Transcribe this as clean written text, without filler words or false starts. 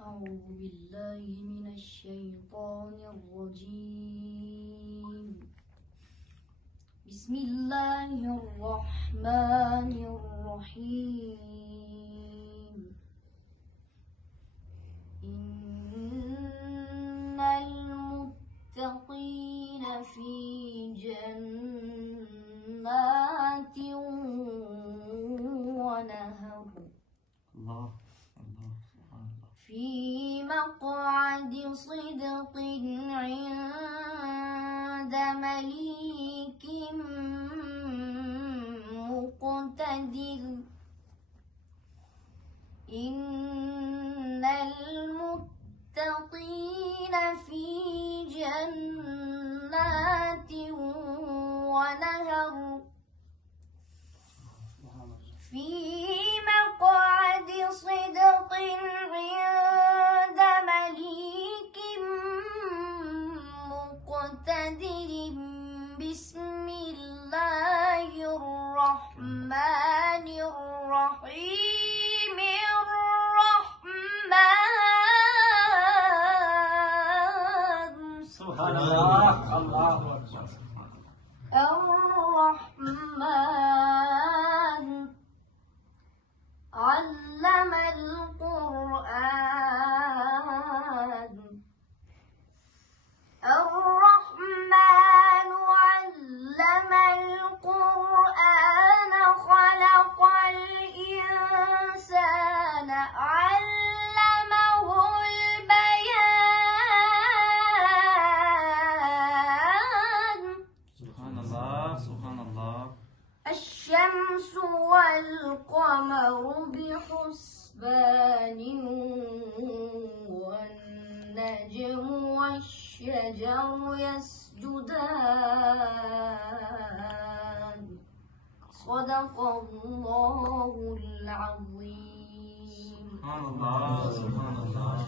أعوذ بالله من الشيطان الرجيم. بسم الله الرحمن الرحيم. إن المتقين في جنات ونهر في مقعد صدق عند مليك مقتدر. إن المتقين في جنات ونهر في مقعد صدق عند مليك مقتدر. بسم الله الرحمن الرحيم. سبحان الله. الله الرحمن علم القرآن. الرحمن علم القرآن خلق الإنسان علمه البيان. سبحان الله. سبحان الله. الشمس والقمر بحسبان والنجم والشجر يسجدان. صدق الله العظيم. سبحان الله. سبحان الله.